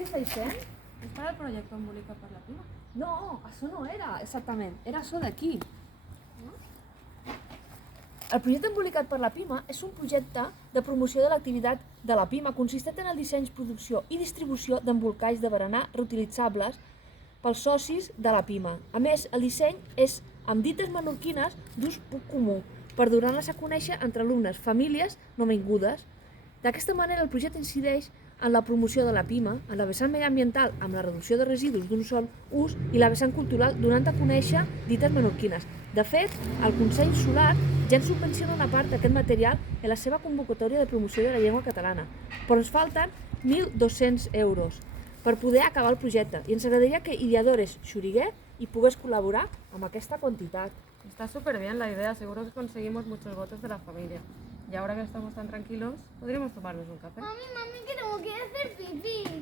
Què està dient? És per al projecte Embolicat per la Pima. No, això no era exactament, era això d'aquí. El projecte Embolicat per la Pima és un projecte de promoció de l'activitat de la Pima consistent en el disseny, producció i distribució d'embolcalls de berenar reutilitzables pels socis de la Pima. A més, el disseny és amb dites menorquines d'ús poc comú per donar-les a conèixer entre alumnes, famílies nouvingudes. D'aquesta manera, el projecte incideix en la promoció de la Pima, en la vessant mediambiental amb la reducció de residus d'un sol ús i la vessant cultural donant a conèixer dites menorquines. De fet, el Consell Solar ja ens subvenciona una part d'aquest material en la seva convocatòria de promoció de la llengua catalana, però ens falten 1.200 euros per poder acabar el projecte i ens agradaria que Ideadores Xuriguer hi pogués col·laborar amb aquesta quantitat. Está súper bien la idea, seguro que conseguimos muchos votos de la familia. Y ahora que estamos tan tranquilos, podríamos tomarnos un café. Mami, queremos que hacer pipí.